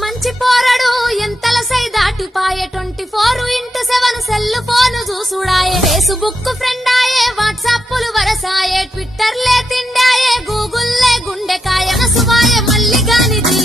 మంచి పోరడు ఎంతల సై దాటిపాయే 24x7 cell phone చూసుడాయే Facebook friend ఆయే వాట్సాప్లు వరసాయే Twitter లే తిండాయే Google లే గుండెకాయ నసువాయే మల్లిగానిది